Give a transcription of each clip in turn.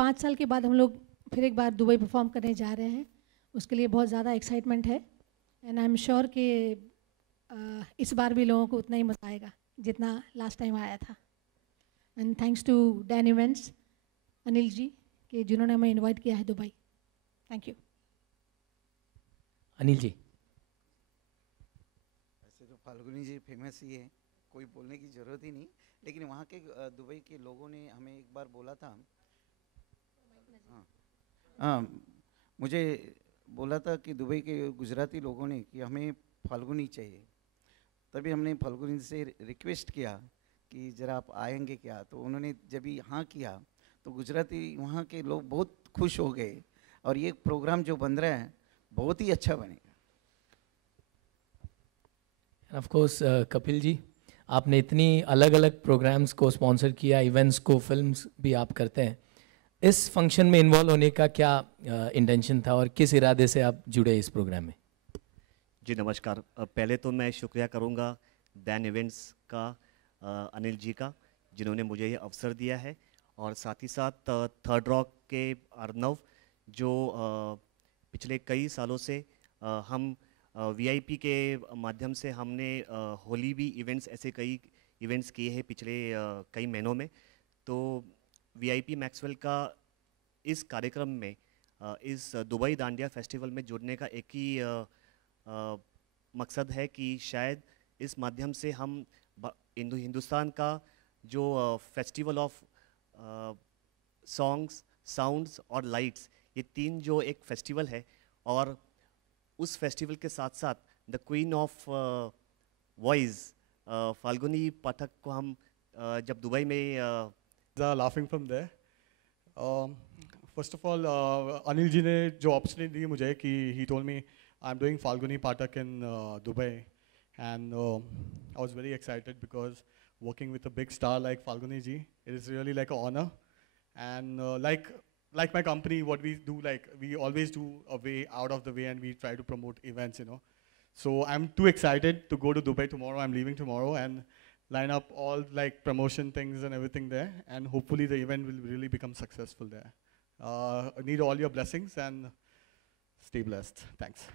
5 साल के बाद हम लोग फिर एक बार दुबई परफॉर्म करने जा रहे हैं, उसके लिए बहुत ज़्यादा एक्साइटमेंट है एंड आई एम श्योर कि इस बार भी लोगों को उतना ही मज़ा आएगा जितना लास्ट टाइम आया था। And thanks to Dan events Anil ji कि जिन्होंने हमें इनवाइट किया है Dubai. Thank you. Anil ji. वैसे तो फाल्गुनी जी फेमस ही है, कोई बोलने की ज़रूरत ही नहीं, लेकिन वहाँ के दुबई के लोगों ने हमें एक बार बोला था, हाँ मुझे बोला था कि दुबई के गुजराती लोगों ने कि हमें फाल्गुनी चाहिए, तभी हमने फाल्गुनी से रिक्वेस्ट किया कि ज़रा आप आएंगे क्या, तो उन्होंने जब ही हाँ किया तो गुजराती वहाँ के लोग बहुत खुश हो गए और ये प्रोग्राम जो बन रहा है बहुत ही अच्छा बनेगा। ऑफ कोर्स कपिल जी, आपने इतनी अलग अलग प्रोग्राम्स को स्पॉन्सर किया, इवेंट्स को, फिल्म्स भी आप करते हैं, इस फंक्शन में इन्वॉल्व होने का क्या इंटेंशन था और किस इरादे से आप जुड़े इस प्रोग्राम में? जी नमस्कार। पहले तो मैं शुक्रिया करूंगा डैन इवेंट्स का, अनिल जी का, जिन्होंने मुझे ये अवसर दिया है, और साथ ही साथ थर्ड रॉक के अर्नव, जो पिछले कई सालों से हम वीआईपी के माध्यम से हमने होली भी इवेंट्स, ऐसे कई इवेंट्स किए हैं पिछले कई महीनों में। तो वीआईपी मैक्सवेल का इस कार्यक्रम में, इस दुबई दांडिया फेस्टिवल में जुड़ने का एक ही मकसद है कि शायद इस माध्यम से हम हिंदुस्तान का जो फेस्टिवल ऑफ सॉन्ग्स, साउंड्स और लाइट्स, ये तीन जो एक फेस्टिवल है, और उस फेस्टिवल के साथ साथ the queen of voice Falguni Pathak को हम जब दुबई में laughing from there. First of all, Anil ji ने जो opportunity दी मुझे कि he told me I'm doing Falguni Pathak in Dubai, and I was very excited because working with a big star like Falguni ji, it is really like an honor. And like my company, what we do, like we always do a way out of the way, and we try to promote events, you know. So I'm too excited to go to Dubai tomorrow. I'm leaving tomorrow and line up all like promotion things and everything there, and hopefully the event will really become successful there. I need all your blessings and stay blessed. Thanks.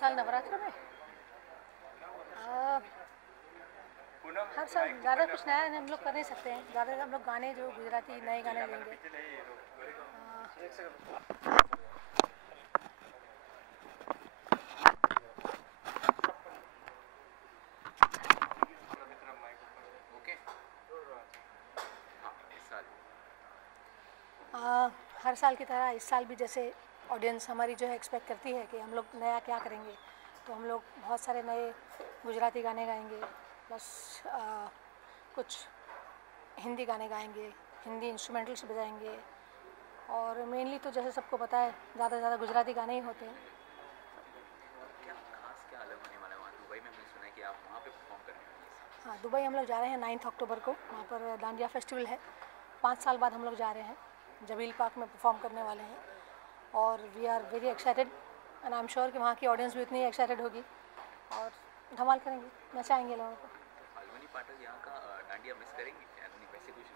साल नवरात्र में हर साल ज़्यादा कुछ नया हम लोग कर नहीं सकते हैं। ज़्यादा हम लोग गाने जो गुजराती नए गाने लेंगे। हर साल की तरह इस साल भी जैसे ऑडियंस हमारी जो है एक्सपेक्ट करती है कि हम लोग नया क्या करेंगे, तो हम लोग बहुत सारे नए गुजराती गाने गाएंगे, प्लस कुछ हिंदी गाने गाएंगे, हिंदी इंस्ट्रूमेंटल्स बजाएंगे, और मेनली तो जैसे सबको पता है ज़्यादा से ज़्यादा गुजराती गाने ही होते हैं। क्या खास क्या अलग होने वाला है वहाँ दुबई में? हमने सुना है कि आप वहाँ पे परफॉर्म करने वाले हैं। हाँ, दुबई हम लोग जा रहे हैं 9 अक्टूबर को। वहाँ पर डांडिया फेस्टिवल है। 5 साल बाद हम लोग जा रहे हैं, जबील पार्क में परफॉर्म करने वाले हैं और we are very excited and I am sure कि वहाँ की ऑडियंस भी उतनी एक्साइटेड होगी और धमाल करेंगे, नचाएंगे लोगों को। फाल्गुनी पाठक यहाँ का डांडिया मिस करेंगे क्या? नहीं, वैसे कुछ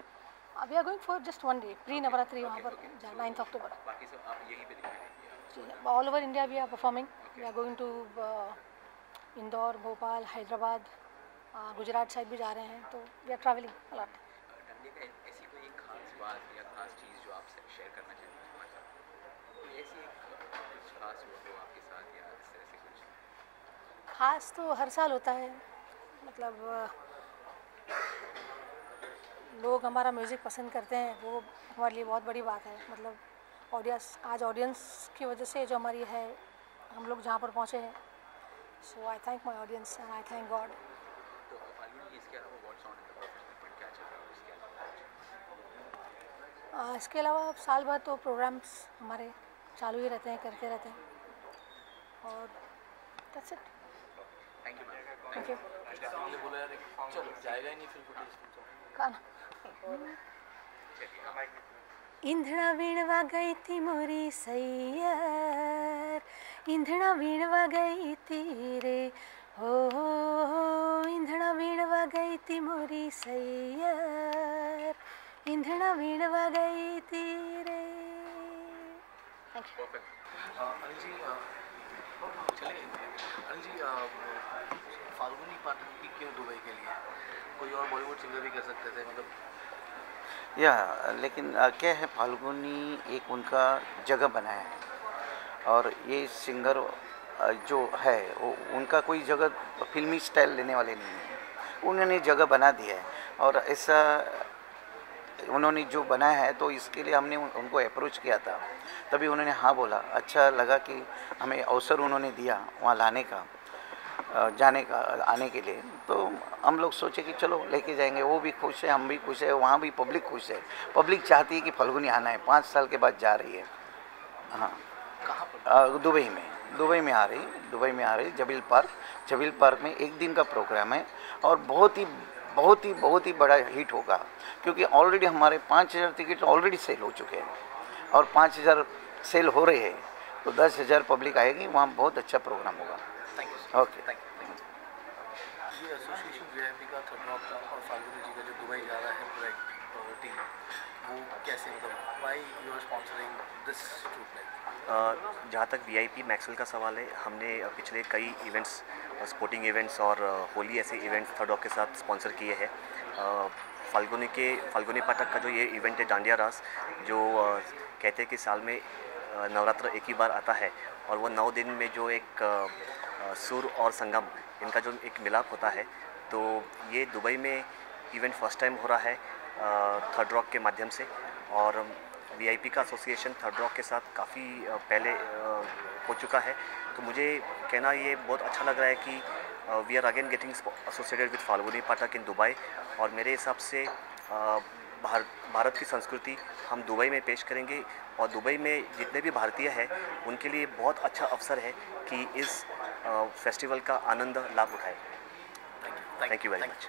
we are going for just 1 day pre Navratri वहाँ पर 9 अक्टूबर। बाकी सब आप यहीं पे दिखाएंगे? All over India we are performing. We are going to Indore, Bhopal, Hyderabad, Gujarat side भी जा रहे हैं, तो we are travelling a lot. Dandiya का ऐसी कोई एक खास बात या खास चीज़ जो आप शेयर करना चाहेंगे हमारे साथ? कोई ऐसी एक कुछ खास हो आपके साथ या इस तरह से कुछ? खास तो हर साल होता है, मतलब लोग हमारा म्यूज़िक पसंद करते हैं, वो हमारे लिए बहुत बड़ी बात है। मतलब ऑडियंस की वजह से जो हमारी है, हम लोग जहाँ पर पहुँचे हैं, so I thank my audience and I thank God. तो फाल्गुनी जी, इसके अलावा what's on in the professional, क्या चल रहा है इसके अलावा? इसके अलावा साल भर तो प्रोग्राम्स हमारे चालू ही रहते हैं, करते रहते हैं और that's it. Thank you ma'am. Thank you. बोला यार चलो जाएगा ही नहीं फिर फुटेज गाना इंधना वीणवा गई थी मोरी सैयर, इंधना वीणवा गई थी रे हो, इंधना वीणवा गई थी मोरी सैयर, इंधना वीणवा गई थी रे। अनिल जी चलिए अनिल जी फाल्गुनी पाठक की क्यों दुबई के लिए? कोई और बॉलीवुड सिंगर भी कर सकते थे, मतलब या लेकिन क्या है, फाल्गुनी एक उनका जगह बनाया है और ये सिंगर जो है वो उनका कोई जगह फिल्मी स्टाइल लेने वाले नहीं है, उन्होंने जगह बना दिया है और ऐसा उन्होंने जो बनाया है, तो इसके लिए हमने उनको अप्रोच किया था, तभी उन्होंने हाँ बोला। अच्छा लगा कि हमें अवसर उन्होंने दिया वहाँ लाने का, जाने का, आने के लिए, तो हम लोग सोचे कि चलो लेके जाएंगे। वो भी खुश है, हम भी खुश है, वहाँ भी पब्लिक खुश है। पब्लिक चाहती है कि फाल्गुनी आना है, 5 साल के बाद जा रही है। हाँ, कहाँ पर? दुबई में आ रही जबील पार्क में 1 दिन का प्रोग्राम है और बहुत ही बड़ा हिट होगा, क्योंकि ऑलरेडी हमारे 5000 टिकट ऑलरेडी सेल हो चुके हैं और 5000 सेल हो रहे हैं, तो 10,000 पब्लिक आएगी, वहाँ बहुत अच्छा प्रोग्राम होगा। Thank you. Okay, thank you. ये एसोसिएशन वीआईपी का थर्ड रॉक का और फाल्गुनी जी का जो दुबई जा रहा है पूरा टीम, वो कैसे, मतलब why you are sponsoring this trip? जहाँ तक वीआईपी मैक्सवेल का सवाल है, हमने पिछले कई इवेंट्स, स्पोर्टिंग इवेंट्स और होली ऐसे इवेंट्स थर्ड रॉक के साथ स्पॉन्सर किए हैं। फाल्गुनी पाठक का जो ये इवेंट है डांडिया रास, जो कहते हैं कि साल में नवरात्र एक ही बार आता है और वो 9 दिन में जो एक सुर और संगम, इनका जो एक मिलाप होता है, तो ये दुबई में इवेंट फर्स्ट टाइम हो रहा है थर्ड रॉक के माध्यम से। और वीआईपी का एसोसिएशन थर्ड रॉक के साथ काफ़ी पहले हो चुका है, तो मुझे कहना ये बहुत अच्छा लग रहा है कि we are again getting associated with Falguni Pathak in Dubai. और मेरे हिसाब से भारत की संस्कृति हम दुबई में पेश करेंगे और दुबई में जितने भी भारतीय हैं उनके लिए बहुत अच्छा अवसर है कि इस फेस्टिवल का आनंद लाभ उठाएं। Thank you very much.